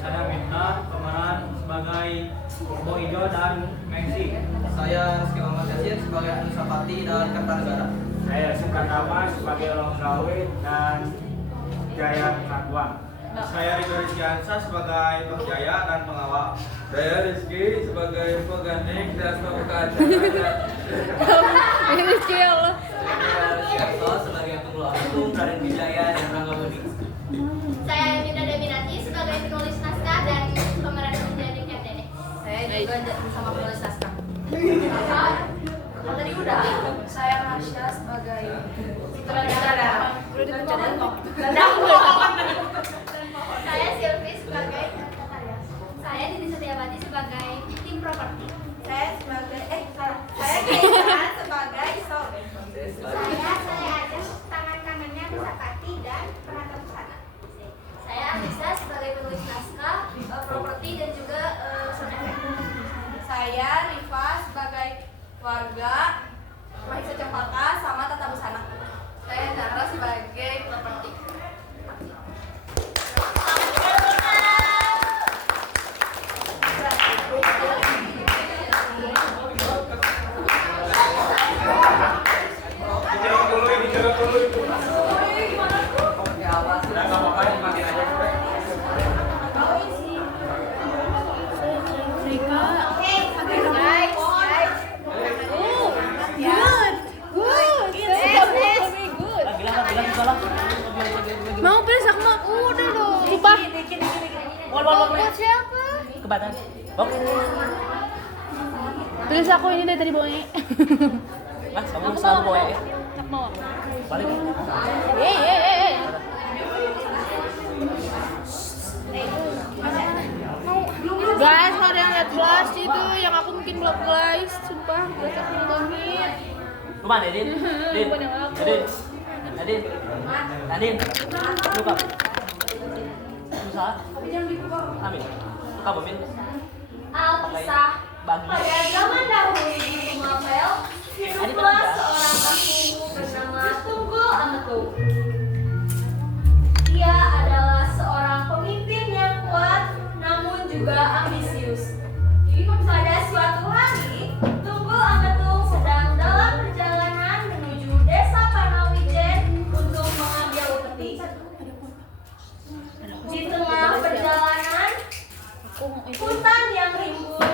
Saya minta pemeran sebagai Bobo Ijo dan Messi. Saya Rizky Muhammad Yasin sebagai Anusapati dan Kertanegara. Saya Sukatama sebagai Longgawi dan Jaya Katuang. Saya Ridho Rizkiansa sebagai Penjaya dan Pengawal. Saya Rizky sebagai pengganti dan pembukaan. Rizky ya Allah. Saya Rizkianto sebagai Tunggul Agung, Raden Wijaya dan Rangga Budi. Saya Yunda Deminati sebagai penulis naskah dan pemeran menjadi Dede. Saya juga bersama penulis naskah. Tadi udah. Saya Marsha sebagai Sutradara. Saya Silvi sebagai Tataria. Saya Dini Setiawati sebagai tim properti. saya Keisha sebagai Sol. Saya Ajeng tangan kanannya Nusapati dan penata busana. Saya Anissa sebagai penulis naskah, properti dan juga sound effect. Saya Rifa sebagai warga Mahisa Cempaka sama tata busana. Saya Dara sebagai properti. Mau please aku mau udah dong. Sumpah. Buat siapa? Kebatas. Oke. Please aku ini dari tadi boy. Mas, kamu selalu bawa ya? Aku mau. Balik. Guys, kalau ada yang lihat flash itu yang aku mungkin belum guys, sumpah guys aku ngomongin. Kemana, Din? Din. Din. Nadin. Nadin. Luka. Usaha. Amin. Kamu Min. Alkisah. Pada zaman dahulu di Mabel, hiduplah seorang kakekku bernama Tunggul Ametung. Dia adalah seorang pemimpin yang kuat, namun juga ambisius. Pada suatu hari, Tunggul Ametung sedang dalam perjalanan menuju desa Panawijen untuk mengambil upeti. Di tengah perjalanan, hutan yang rimbun,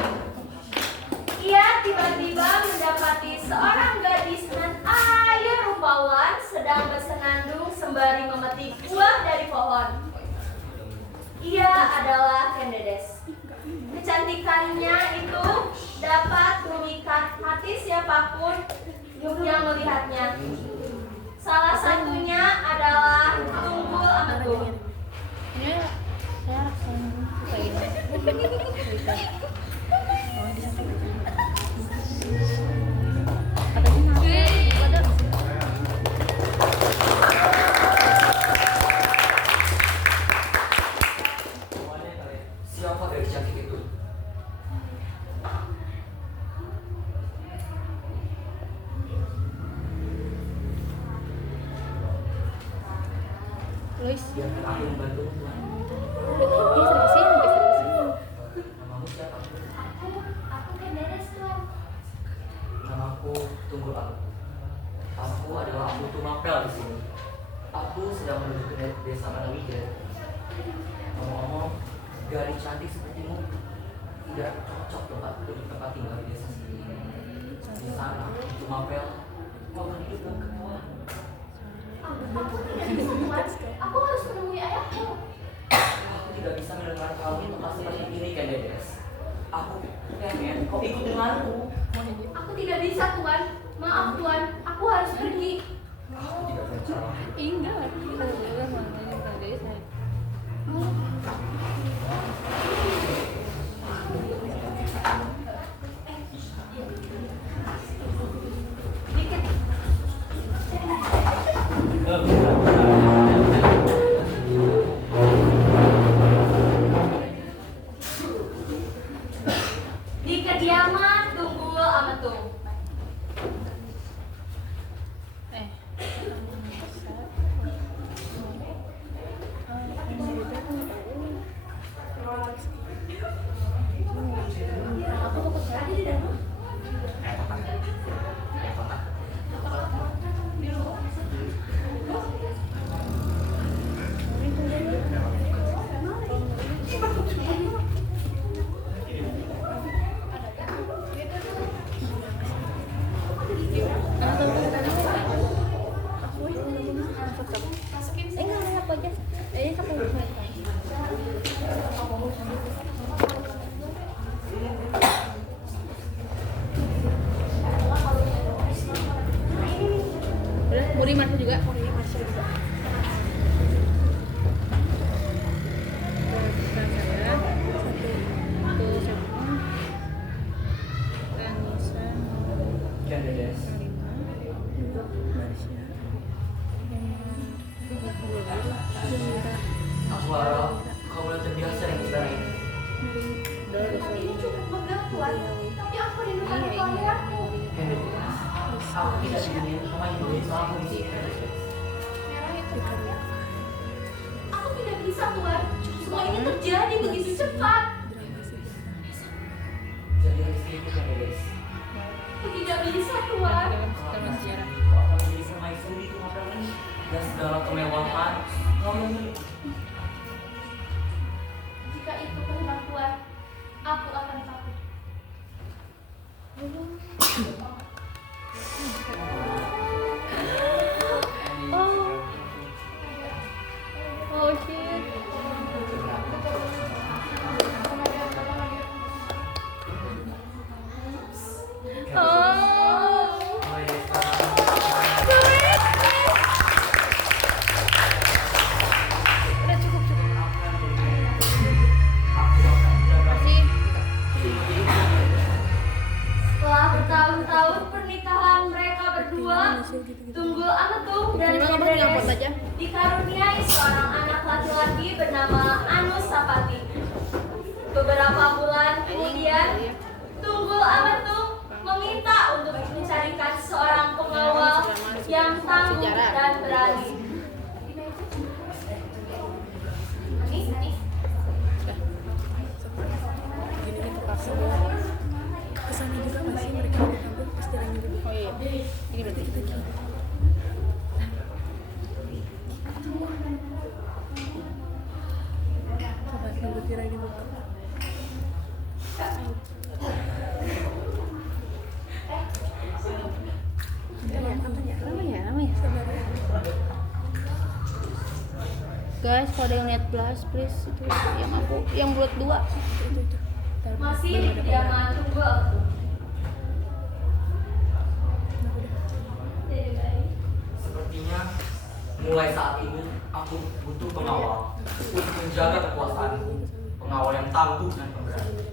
ia tiba-tiba mendapati seorang gadis nan ayu rupawan sedang bersenandung sembari memetik buah dari pohon. Ia adalah Kendedes. Kecantikannya itu dapat memikat hati siapapun yang melihatnya. Salah satunya adalah Tunggul Ametung. Ini saya rasain kayak Siapa aku membantu Tuhan. Namamu siapa? Aku Kenderes Tuhan. Namaku Tunggul Agung. Aku adalah Putu Mapel di sini. Aku sedang menuju ke desa Manawija. Ngomong-ngomong, gadis cantik sepertimu tidak cocok untuk tempat tinggal di desa sendiri. Di sana, Putu Mapel, kau berhidup dalam kemewahan. Aku tidak bisa Tuhan. Aku harus menemui ayahku. Aku tidak bisa mendengar kau itu seperti ini, Kenderes. Aku pengen kau ikut denganku. Aku tidak bisa Tuhan. Maaf Tuhan, aku harus pergi. Aku tidak percaya. Enggak, kita boleh main guys. Di kediaman Tunggul Ametung. Udah, Muri masuk juga. Kenderes, aku harap kau boleh terbiasa dengan istana ini. Ini cukup megah Tuhan. Tapi aku rindukan keluargaku. Kenderes, aku tidak ingin kau menjadi seorang polisi. Aku tidak bisa Tuhan. Semua ini terjadi begitu cepat. Jadilah istriku, Kenderes. Aku tidak bisa Tuhan. Kau akan menjadi permaisuri di Mapel ini dan segala kemewahan kau yang miliki. Jika itu kehendak Tuhan, aku akan patuh. Oh shit. Udah cukup. Masih. Setelah bertahun-tahun pernikahan mereka berdua, Tunggul Ametung dan Terima kasih, ngapot Kenderes aja. dikaruniai seorang anak laki-laki bernama Anusapati. Beberapa bulan kemudian, Tunggul Ametung meminta untuk mencarikan seorang pengawal yang tangguh dan berani. Anis. Kesana juga pasti mereka ditambah pasti lagi dulu. Oh iya. Ini berarti kita coba nunggu tirai dibuka. Lama ya. Guys, kalau ada yang lihat blast, please itu yang bulat 2. Masih di kediaman Tunggul Ametung. Sepertinya mulai saat ini aku butuh pengawal untuk menjaga kekuasaanku. Pengawal yang tangguh dan pemberani.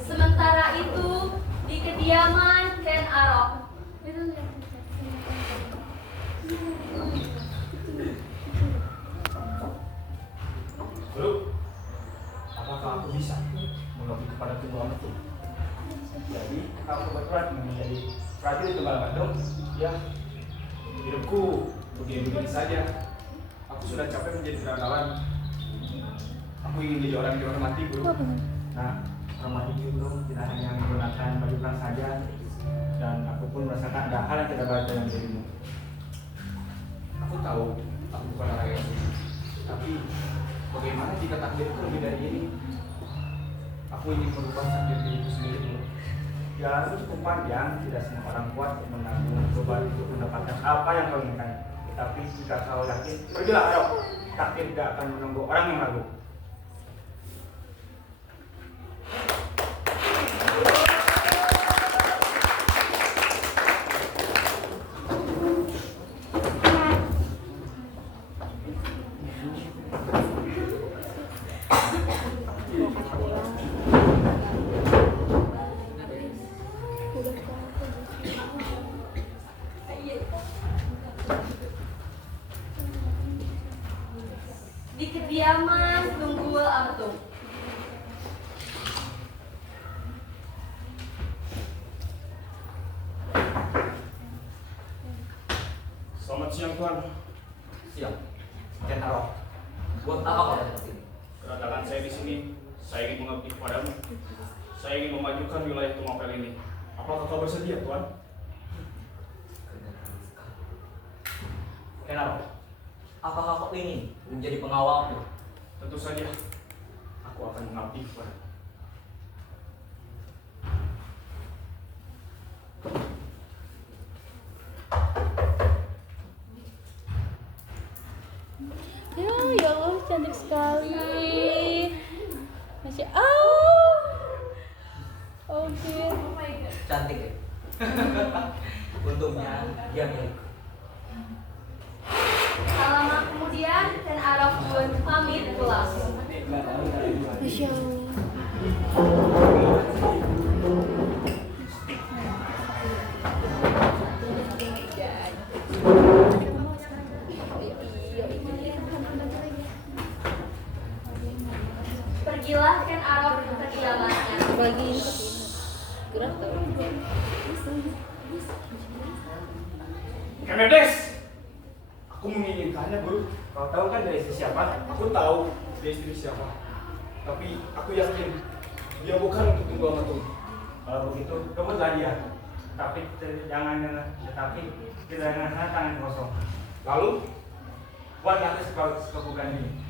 Sementara itu di kediaman Ken Arok. hidupku begini-begini saja. Aku sudah capek menjadi perantauan. Aku ingin jadi orang yang dihormati, Guru. Nah, hormati itu tidak hanya menggunakan baju perang saja, dan aku pun merasakan ada hal yang tidak baik dalam dirimu. Aku tahu aku bukan orang yang suci, tapi bagaimana jika takdirku lebih dari ini? Aku ingin merubah takdir diriku sendiri, Guru. Jalan cukup panjang, tidak semua orang kuat untuk menanggung cobaan untuk mendapatkan apa yang kau inginkan. Tapi jika kau yakin, pergilah, ayo. Takdir tidak akan menunggu orang yang ragu. Di kediaman Tunggul Ametung. Selamat siang, Tuan. Siap. Ken Arok. Buat apa kau datang ke sini? Kedatangan saya di sini, saya ingin mengabdi kepadamu. Saya ingin memajukan wilayah Tumapel ini. Apakah kau bersedia, Tuan? Ken Arok, apakah kau ingin menjadi pengawalku? Tentu saja, aku akan mengabdi kepadamu. Ya Allah, cantik sekali. Masih oke. Cantik ya? Untungnya dia milikku. Tak lama kemudian, Ken Arok pun pamit pulang. Masya Allah. Pergilah Ken Arok ke kediamannya. Bagi gerak tuh. Kemedes! Aku menginginkannya, Guru. Kau tahu kan dia istri siapa? Aku tahu dia istri siapa. Tapi aku yakin dia bukan untuk Tunggul Ametung. Kalau begitu, rebutlah dia. Tapi jangan tangan kosong. Lalu buatlah tes kebukan ini.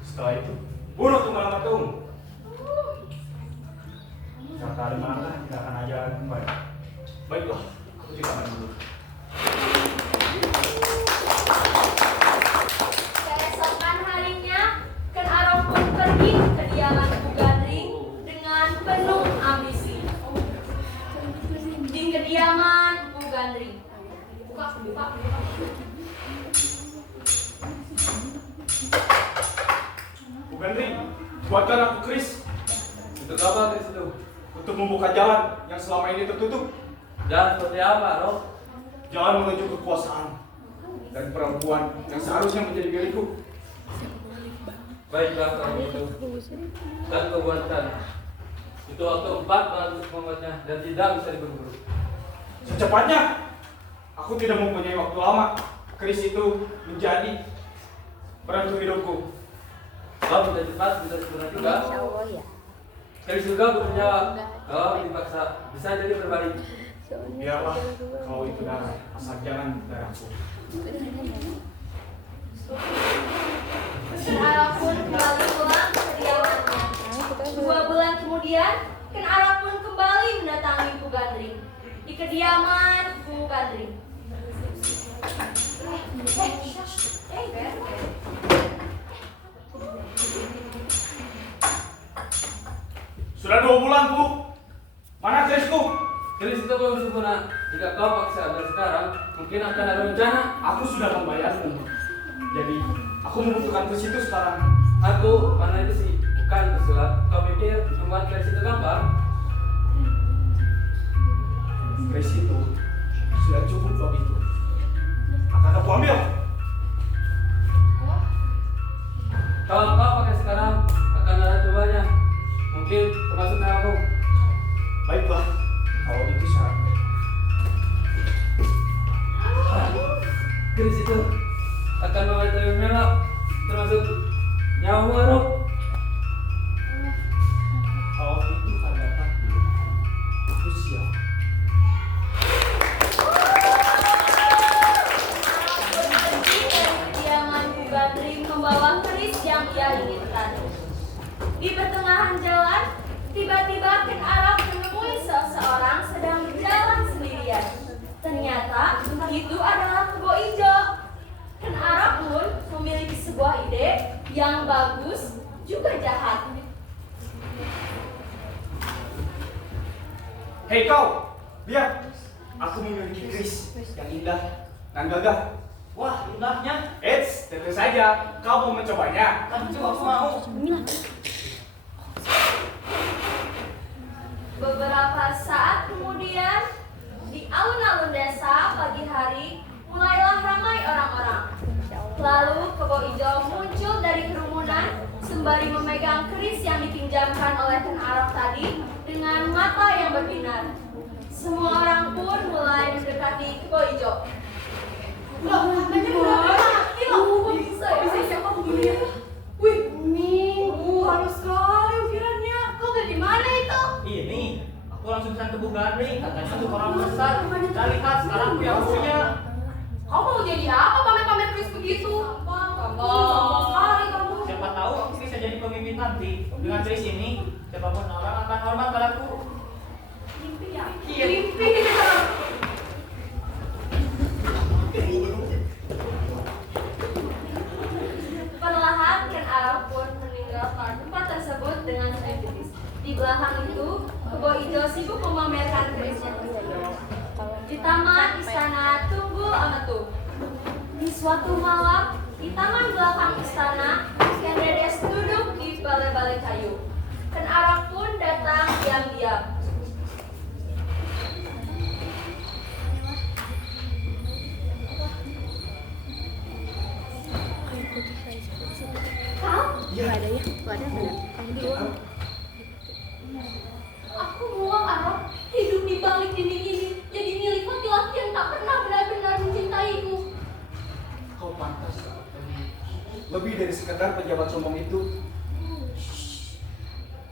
Setelah itu, bunuh Tunggul Ametung. Kata Alimangka tidak akan ajar kembali. Baiklah, aku tidak akan dulu. Keesokan harinya, Ken Arok pun pergi ke kediaman Bu Gandring dengan penuh ambisi. Di kediaman Bu Gandring. Bu Gandring, buatkan aku keris. Untuk apa keris itu? Untuk membuka jalan yang selama ini tertutup. Jalan seperti apa, Rok? Jalan menuju kekuasaan dan perempuan yang seharusnya menjadi milikku. Baiklah kalau begitu. Dan kau buatkan. Itu waktu 4 bulan untuk membuatnya dan tidak bisa diburu-buru. Secepatnya, aku tidak mempunyai waktu lama. Keris itu menjadi penentu hidupku. Kau bisa cepat, bisa sempurna juga. Keris juga bernyawa. Kau dipaksa bisa jadi berbalik. Biarlah kalau itu darah, asal jangan darahku. Ken Arok pun kembali pulang ke kediamannya. 2 bulan kemudian, Ken Arok pun kembali mendatangi Bu Gandring di kediaman Bu Gandring. Sudah 2 bulan, Bu. Mana kerisku? Keris itu belum sempurna. Jika kau paksa ambil sekarang, mungkin akan ada bencana. Aku sudah membayarmu. Jadi, aku membutuhkan keris itu sekarang. Aku, mana itu sih? Bukan pesulap. Kau pikir membuat keris itu gampang? Keris itu sudah cukup bagiku. Akan aku ambil. Kalau kau pakai sekarang, akan ada cobanya. Mungkin termasuk nyawamu. Baiklah, kalau itu syaratnya. keris itu akan membawa Toyo Mela termasuk nyawa Arok. Kalau itu harga takdir, aku siap. Kediaman Badri membawa keris yang ia inginkan. Di pertengahan jalan, tiba-tiba Ken Arok menemui seseorang sedang berjalan sendirian. Ternyata itu adalah Kebo Ijo. Ken Arok pun memiliki sebuah ide yang bagus juga jahat. Hei kau, lihat, aku memiliki keris yang indah dan gagah. Wah, indahnya. Eits, tentu saja, kau mau mencobanya. Tentu aku mau. Beberapa saat kemudian, di alun-alun desa pagi hari, mulailah ramai orang-orang. Lalu Kebo Ijo muncul dari kerumunan sembari memegang keris yang dipinjamkan oleh Ken Arok tadi dengan mata yang berbinar. Semua orang pun mulai mendekati Kebo Ijo. Loh, katanya udah mati loh. Kok bisa siapa begini? Wih, halus sekali ukirannya. Kau dari mana itu? Ini, aku langsung pesan ke Bu Gading. Katanya untuk orang besar. Dan lihat sekarang aku yang punya. Kau mau jadi apa pamer-pamer keris begitu? Gampang sekali kamu. Siapa tahu aku bisa jadi pemimpin nanti. Dengan keris ini, siapapun orang akan hormat padaku. Mimpi. Perlahan Ken Arok pun meninggalkan tempat tersebut dengan sentitis. Di belakang itu, Kebo Ijo sibuk memamerkan kerisnya. Di taman istana Tunggul Ametung. Di suatu malam, di taman belakang istana, Ken Dedes duduk di balai-balai kayu. Ken Arok pun datang diam-diam. Kau? Nggak ada ya? Nggak ada. Kamu dulu. Aku muak Arok, hidup di balik dinding ini jadi milik laki-laki yang tak pernah benar-benar mencintaiku. Kau pantas kau. Lebih dari sekedar pejabat sombong itu.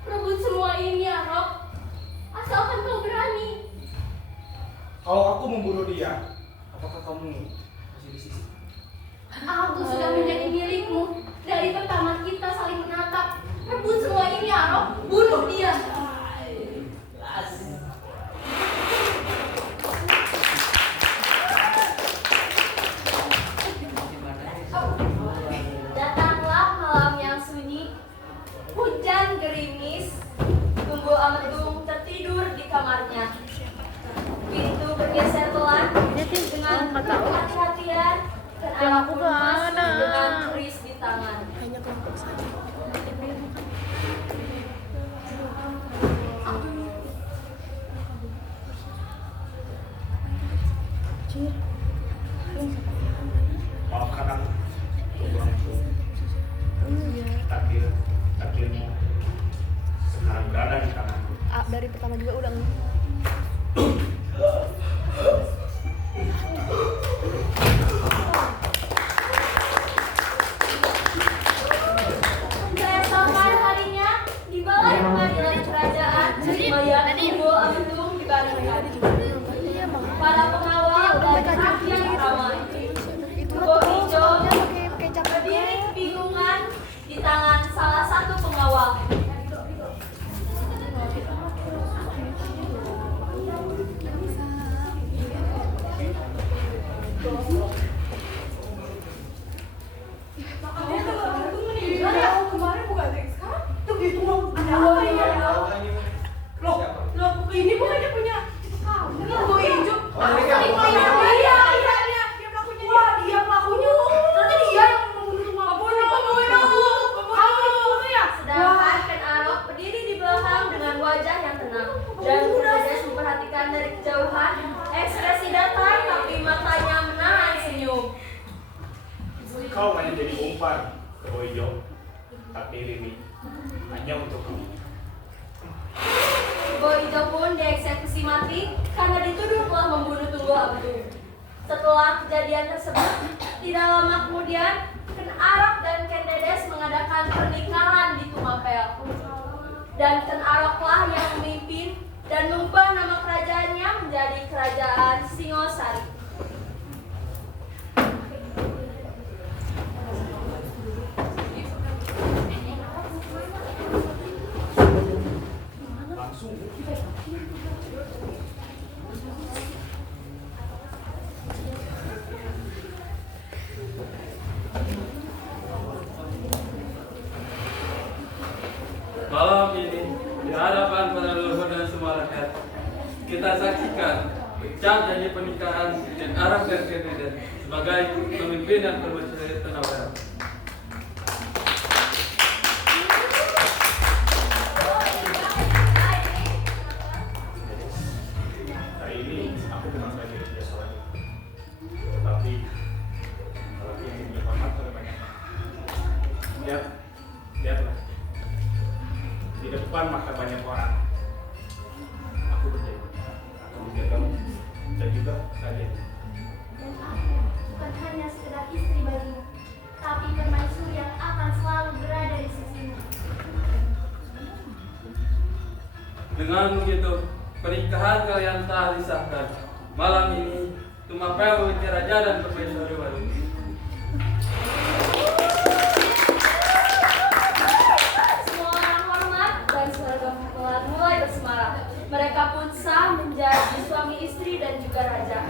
Rebut semua ini Arok, asalkan kau berani. Kalau aku membunuh dia, apakah kamu masih di sini? Aku sudah menjadi milikmu dari pertama kita saling menatap. Rebut semua ini Arok, bunuh dia. Datanglah malam yang sunyi. Hujan gerimis. Tunggul Ametung tertidur di kamarnya. Pintu bergeser pelan dengan hati-hatian. Dan Arok pun masuk dengan keris di tangan. Hanya kelompok saja. Maafkan aku. Takdirmu sekarang berada di tanganku. Dari pertama juga udah Keesokan harinya, di balai pengadilan kerajaan, mayat Tunggul Ametung dibaringkan. Para pengawal dan rakyat ramai. Kebo Ijo berdiri kebingungan di tangan salah satu pengawal. Kemarin bukan sekarang tuh gitu loh. Ada apa ya? Loh, ini bukannya punya Kebo Ijo. Iya, dia pelakunya. Wah, dia pelakunya. Nanti dia yang membunuh Kamu ya? Sedangkan Ken Arok berdiri di belakang dengan wajah yang tenang dan Dedes memperhatikan dari kejauhan. Ekspresi datar tapi matanya menahan senyum. Kau hanya jadi umpan, Kebo Ijo. Takdir ini hanya untuk kamu. Kebo Ijo pun dieksekusi mati karena dituduh telah membunuh Tunggul Ametung. Setelah kejadian tersebut, tidak lama kemudian Ken Arok dan Ken Dedes mengadakan pernikahan di Tumapel. Dan Ken Aroklah yang memimpin dan mengubah nama kerajaannya menjadi Kerajaan Singosari. Malam ini, di hadapan para leluhur dan semua rakyat, kita saksikan ucap janji pernikahan Ken Arok dan Ken Dedes sebagai pemimpin dan permaisuri Tumapel. Hari ini aku bukan sebagai biasa lagi, tetapi yang dihormat oleh banyak. Lihatlah, di depan mata banyak orang, aku berjanji akan menjagamu dan juga kalian. Dan aku bukan hanya sekedar istri bagimu, tapi permaisuri yang akan selalu berada di sisimu. Dengan begitu, pernikahan kalian telah disahkan. Malam ini, Tumapel memiliki raja dan permaisuri baru. Semua orang hormat dan seragam telah mulai bersemarak. Mereka pun sah menjadi suami istri dan juga raja.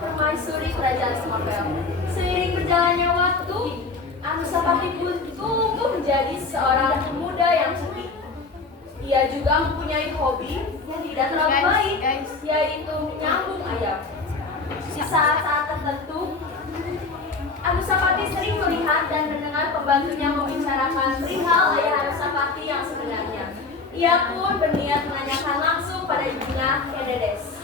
Permaisuri Kerajaan Tumapel. Seiring berjalannya waktu, Anusapati pun tumbuh menjadi seorang pemuda yang cerdik. Dia juga mempunyai hobi yang tidak terlalu baik, yaitu menyambung ayam. Di saat-saat tertentu, Anusapati sering melihat dan mendengar pembantunya membicarakan perihal ayah Anusapati yang sebenarnya. Ia pun berniat menanyakan langsung pada ibunya Ken Dedes.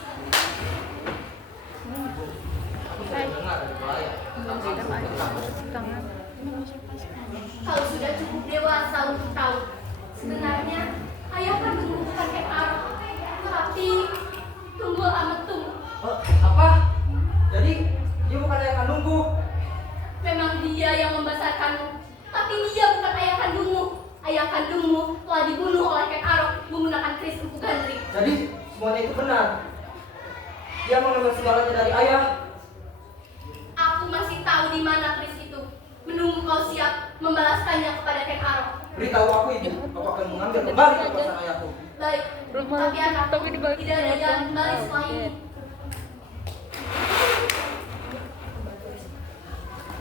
Aku sudah dengar dari pelayan. Kau sudah cukup dewasa untuk tahu. Sebenarnya ayah kandungmu bukan Ken Arok, tapi Tunggul Ametung. Oh, apa? Jadi dia bukan ayah kandungku. Memang dia yang membesarkanmu, tapi dia bukan ayah kandungmu. Ayah kandungmu telah dibunuh oleh Ken Arok menggunakan keris Empu Gandrik. Jadi semuanya itu benar. Dia mengambil segalanya dari ayah. Aku masih tahu di mana keris itu. Menunggu kau siap membalaskannya kepada Ken Arok. Beritahu aku ibu, aku akan mengambil kembali kekuasaan ayahku. Baik, tapi anak tidak ada jalan kembali setelah ini.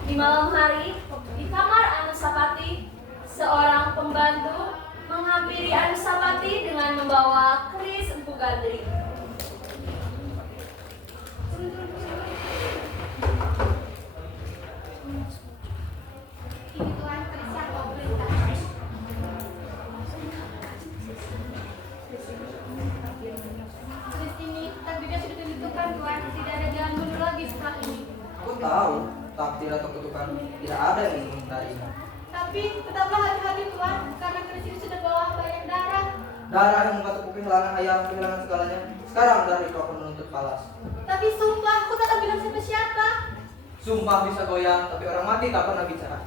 Di malam hari, di kamar Anusapati, seorang pembantu menghampiri Anusapati dengan membawa keris Empu Gandrik. Ini Tuhan keris yang kau perintahkan. Keris ini takdirnya sudah ditentukan Tuhan, tidak ada jalan mundur lagi setelah ini. Aku tahu, takdir atau ketukan tidak ada yang ingin menghindarinya. Tapi tetaplah hati-hati Tuhan, karena keris ini sudah bawa banyak darah. Darah yang membuatku kehilangan ayah, kehilangan segalanya. Sekarang darah itu aku menuntut balas. Tapi sumpah, aku tak akan bilang siapa-siapa. Sumpah bisa goyang, tapi orang mati tak pernah bicara.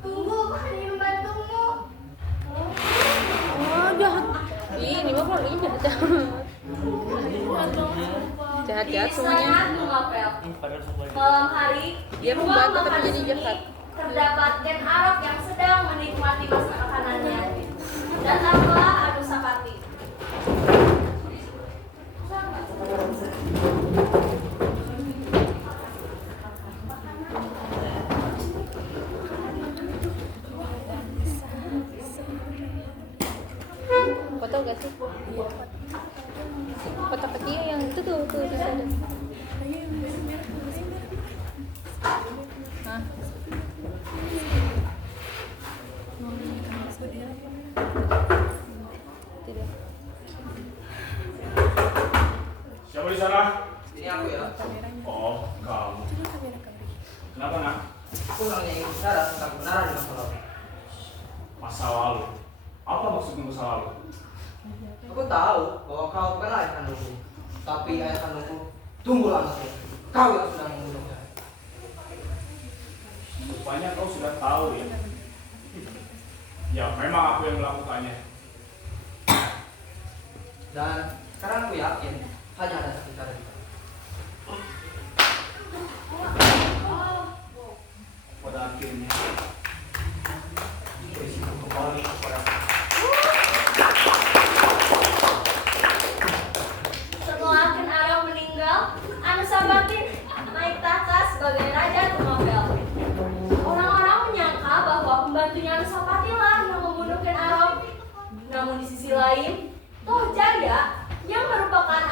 Tunggu, aku hanya ingin membantumu. Oh, jahat. Ini mah kalau ini jahat. Jahat-jahat Di semuanya. istana Tumapel. Malam hari, Dia di ruang membantu tapi makan jadi sini, jahat. terdapat Ken Arok yang sedang menikmati makanannya. Datanglah Anusapati. Foto gak sih? Foto kecil yang itu tuh di sana. Hah? Tidak. Siapa di sana? Ini aku ya. Oh, kamu. Kenapa nak? Aku hanya ingin bicara tentang kebenaran di masa lalu. Masa lalu. Apa maksudnya masa lalu? Aku tahu bahwa kau bukanlah ayah kandungku, Tapi ayah kandungku, tunggulah anakku. Kau yang sudah membunuhnya. Rupanya kau sudah tahu ya. Ya memang aku yang melakukannya. Dan sekarang aku yakin hanya ada satu cara. Pada akhirnya risiko kembali kepada Setelah Ken Arok meninggal, Anusapati naik tahta sebagai Raja Tumapel. Orang-orang menyangka bahwa pembantunya Anusapati lah yang membunuh Ken Arok. Namun di sisi lain, Toh Jaya yang merupakan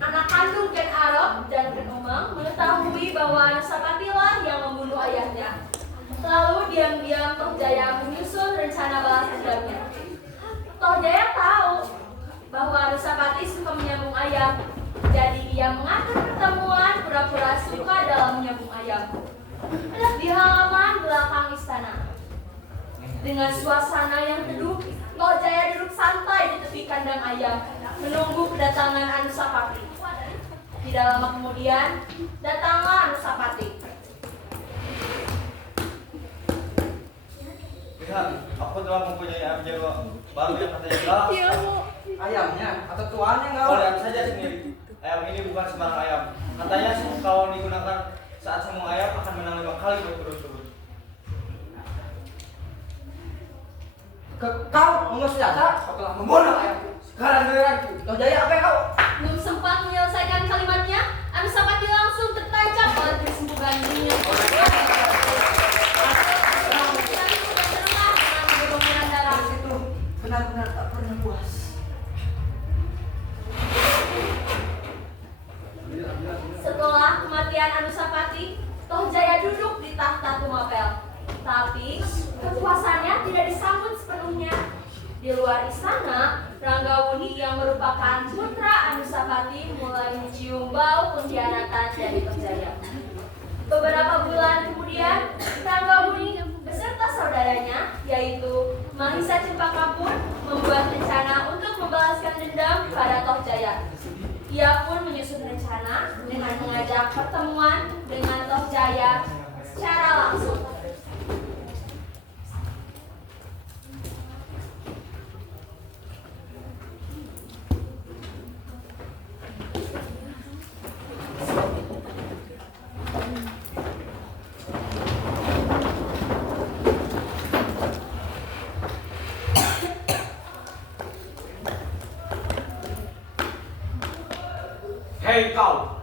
anak kandung Ken Arok dan Ken Umang mengetahui bahwa Anusapati lah yang membunuh ayahnya. Lalu diam-diam Toh Jaya menyusun rencana balas dendamnya. Toh Jaya tahu bahwa Anusapati suka menyambung ayam, jadi ia mengatur pertemuan pura-pura suka dalam menyambung ayam di halaman belakang istana. Dengan suasana yang teduh, Toh Jaya duduk santai di tepi kandang ayam, menunggu kedatangan Anusapati. Tidak lama kemudian, datanglah Anusapati. Lihat, aku telah mempunyai ayam jago baru yang katanya galak. Iya, Bu. Ayamnya atau tuannya enggak? Kau lihat saja sendiri. Ayam ini bukan sembarang ayam. Katanya kalau digunakan saat semua ayam akan menang 5 kali berturut-turut. Kau mengusahakan kau telah membunuh ayamku. Sekarang giliranku. Toh Jaya, apa yang kau? Belum sempat menyelesaikan kalimatnya, Anusapati langsung tertancap oleh persimpukan dirinya. Itu benar-benar tak pernah puas. Setelah kematian Anusapati, Toh Jaya duduk di tahta Tumapel. Tapi kepuasannya tidak disambut sepenuhnya. Di luar istana, Ranggawuni yang merupakan putra Anusapati mulai mencium bau pengkhianatan dari Toh Jaya. Beberapa bulan kemudian, Ranggawuni beserta saudaranya, yaitu Mahisa Cempaka pun membuat rencana untuk membalaskan dendam pada Toh Jaya. Ia pun menyusun rencana dengan mengajak pertemuan dengan Toh Jaya secara langsung. Hei kau,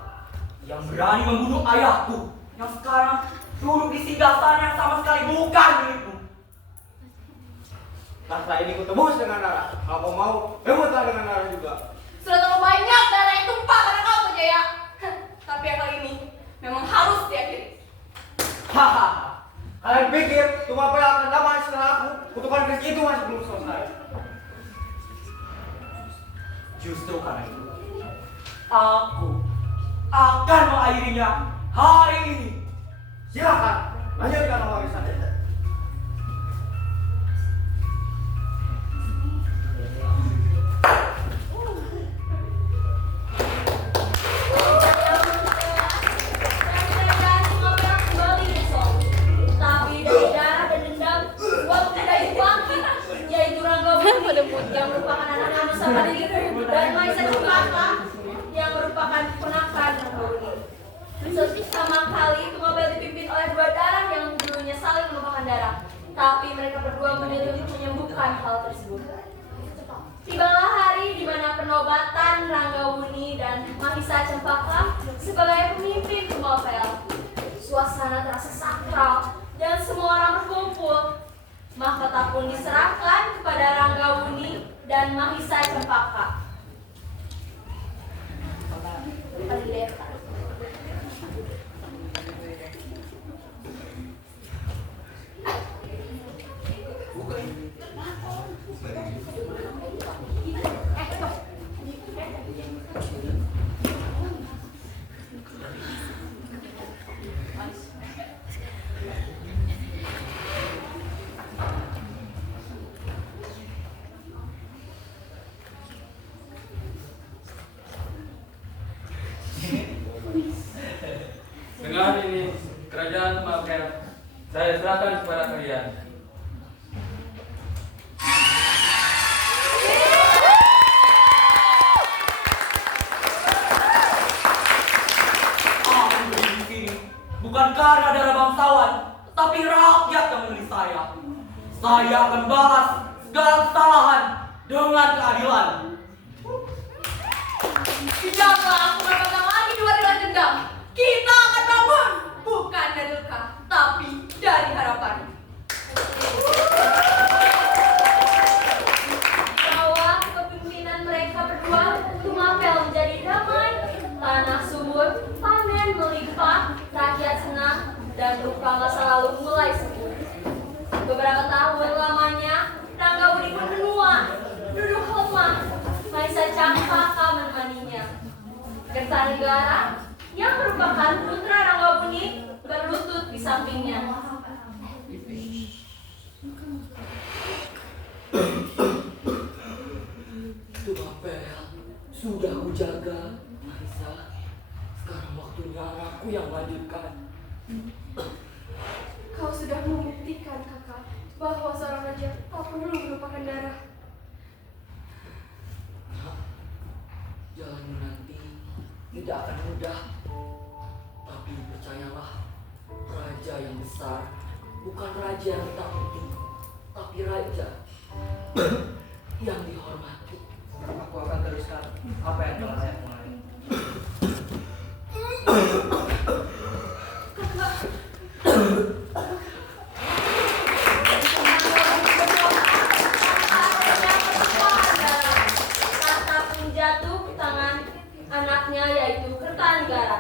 yang berani membunuh ayahku, yang sekarang duduk di singgasana yang sama sekali bukan milikmu. Tahta ini kutebus dengan darah. Kalau kau mau, rebutlah dengan darah juga. Sudah terlalu banyak darah yang tumpah karena kau, Toh Jaya. Tapi yang kali ini memang harus diakhiri. Hahaha. Kalian pikir Tumapel akan damai setelah aku? Kutukan kris itu masih belum selesai. Justru karena itu, aku akan mengakhirinya hari ini. Silakan, lanjutkan warisan. Tapi dari darah dan dendam, dua pemuda itu bangkit, yaitu Ranggawuni yang merupakan anak Anusapati dan Mahisa Cempaka yang merupakan keponakan Ranggawuni. Pertama kali Tumapel dipimpin oleh dua darah yang dulunya saling menumpahkan darah, tapi mereka berdua memilih untuk menyembuhkan hal tersebut. Tibalah hari di mana penobatan Ranggawuni dan Mahisa Cempaka sebagai pemimpin Tumapel. Suasana terasa sakral dan semua orang berkumpul. Mahkota pun diserahkan kepada Ranggawuni dan Mahisa Cempaka. Dengan ini, kerajaan Mapel saya serahkan kepada kalian. Aku berdiri di sini bukan karena darah bangsawan, tapi rakyat yang memilih saya. Saya akan balas segala kesalahan dengan keadilan. Tidaklah aku berpegang lagi dua dengan dendam. Kita akan bangun, bukan dari luka, tapi dari harapan. Bahwa kepemimpinan mereka berdua untuk Mapel menjadi damai, tanah subur, panen melimpah, rakyat senang, dan luka masa lalu mulai sembuh. Beberapa tahun lamanya, Rangga Budi pun menua, duduk lemah, Maisa Cangpaka menemaninya. Kertanegara yang merupakan putra Rangga Budi berlutut di sampingnya. Tumapel, sudah kujaga. Maisa, sekarang waktunya anakku yang melanjutkan. Kau sudah membuktikan, kakak, bahwa seorang raja tak perlu melupakan darah. Nak, jalanmu nanti tidak akan mudah. Tapi percayalah, raja yang besar bukan raja yang tak penting, tapi raja yang dihormati. Aku akan teruskan apa yang telah saya mulai. Tahta pun jatuh ke tangan anaknya, yaitu Kertanegara.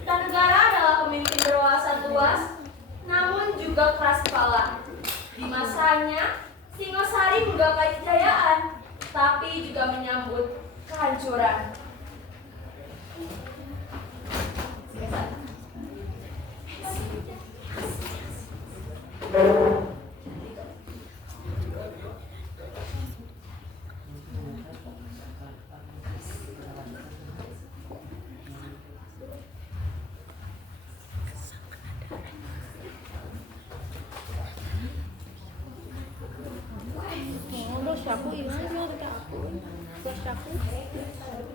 Kertanegara adalah pemimpin berwawasan luas, namun juga keras kepala. Di masanya, Singosari menggapai kejayaan, tapi juga menyambut kehancuran. Terus aku ini juga kita aku. Terus aku.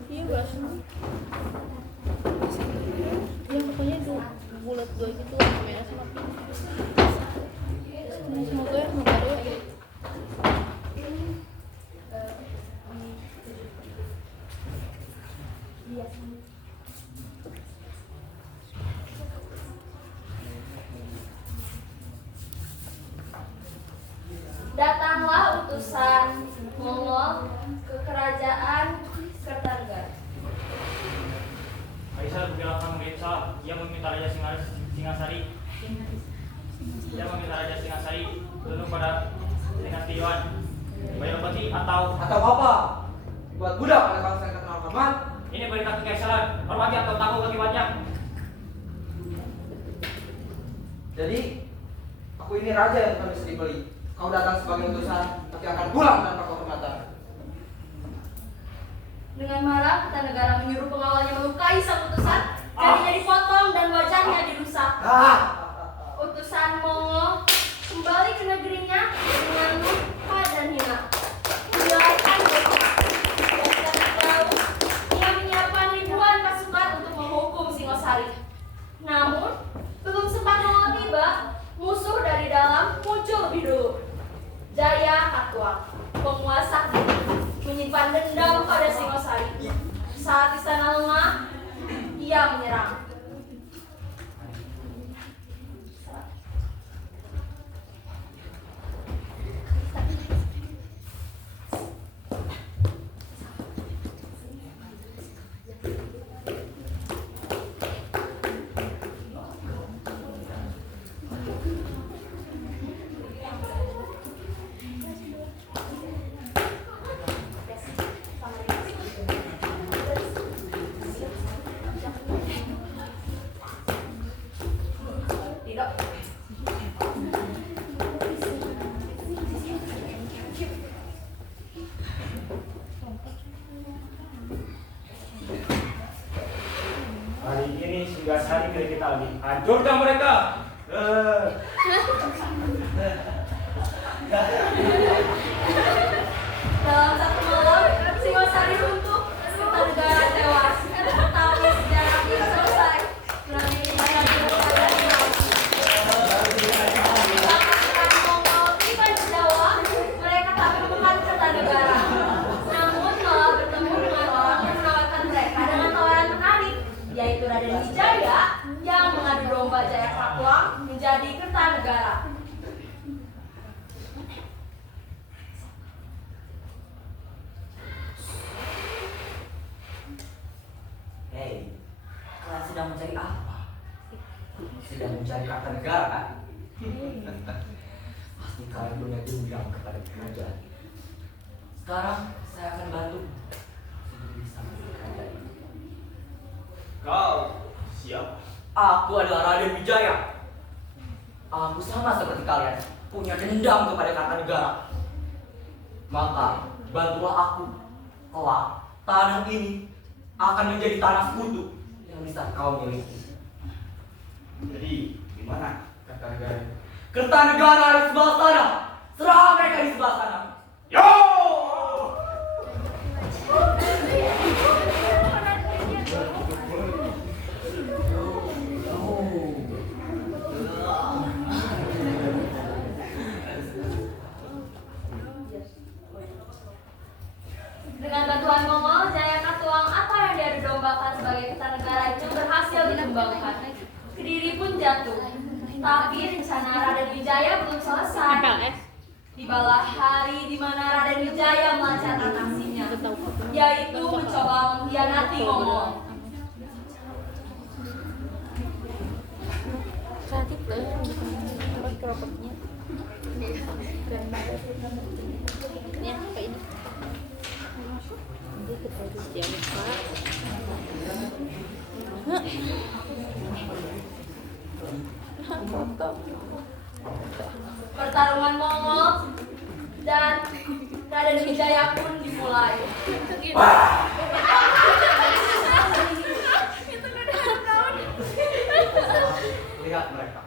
Iya gak sih? Ya pokoknya itu bulat dua gitu merah sama pink. Semoga ya. Datanglah utusan Mongol ke kerajaan Kertanegara. Kaisar bergerakkan Mensa, ia meminta Raja Singasari. Ia meminta Raja Singasari tunduk pada dinasti Yuan. Bayarbati atau apa? Buat budak pada bangsa yang kenal hormat. ini perintah kekaisaran, hormati atau tanggung akibatnya. Jadi, aku ini raja yang bukan bisa dibeli. Kau datang sebagai utusan, tapi akan pulang tanpa kehormatan. Dengan marah, Kertanegara menyuruh pengawalnya melukai sang utusan, jadinya dipotong dan wajahnya dirusak. Utusan Mongol kembali ke negerinya dengan luka dan hina. Menjelaskan jauh, ia menyiapkan ribuan pasukan untuk menghukum Singosari. Namun, belum sempat Mongol tiba, musuh dari dalam muncul lebih dulu. Jaya Hatwa, penguasa menyimpan dendam pada Singosari. Saat istana lemah, ia menyerang. Singasari milik kita lagi. Hancurkan mereka. Dalam satu malam, Singasari runtuh, Kertanegara tewas. Tapi sejarah belum selesai. Berani kita Mongol tiba di Jawa, mereka tak menemukan Kertanegara. Namun malah bertemu dengan orang yang menawarkan mereka dengan tawaran menarik, yaitu Raden Wijaya yang mengadu domba Jaya Katuang menjadi Kertanegara. Hei, kalian sedang mencari apa? Sedang mencari Kertanegara kan? Pasti kalian punya dendam kepada kerajaan. Sekarang saya akan bantu untuk bisa menuju kerajaan ini. Kau siapa? Aku adalah Raden Wijaya. Aku sama seperti kalian, punya dendam kepada Kertanegara. Maka bantulah aku. Kelak tanah ini akan menjadi tanah sekutu yang bisa kau miliki. Jadi gimana? Kertanegara. Kertanegara di sebelah sana. Serang mereka di sebelah sana. Yo! Dengan bantuan Mongol, Jaya Katuang apa yang diadu dombakan sebagai Kertanegara itu berhasil dikembangkan. Kediri pun jatuh. Tapi rencana Raden Wijaya belum selesai. Tibalah hari di mana Raden Wijaya melancarkan aksinya, yaitu mencoba mengkhianati Mongol. Cantik tuh apa keropoknya. Keren banget. Ini apa ini? Ini kita harus jangan lupa. Foto. Pertarungan Mongol dan Raden Wijaya pun dimulai. Lihat mereka.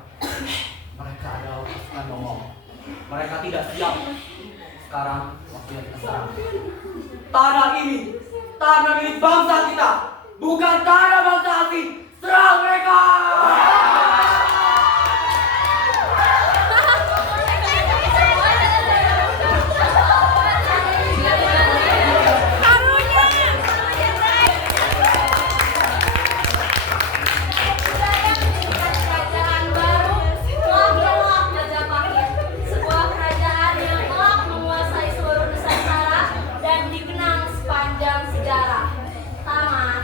Mereka adalah pasukan Mongol. Mereka tidak siap. Sekarang waktunya kita serang. Tanah ini, tanah milik bangsa kita, bukan tanah bangsa asing. Serang mereka! Kerajaan baru lahirlah Majapahit, sebuah kerajaan yang telah menguasai seluruh Nusantara dan dikenang sepanjang sejarah. Tamat.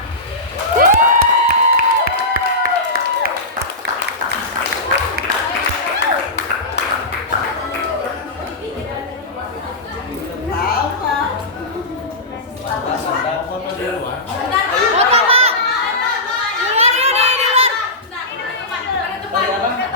Foto di luar. Bentar, Pak. Foto, Pak. Di luar, di luar. Dari apa?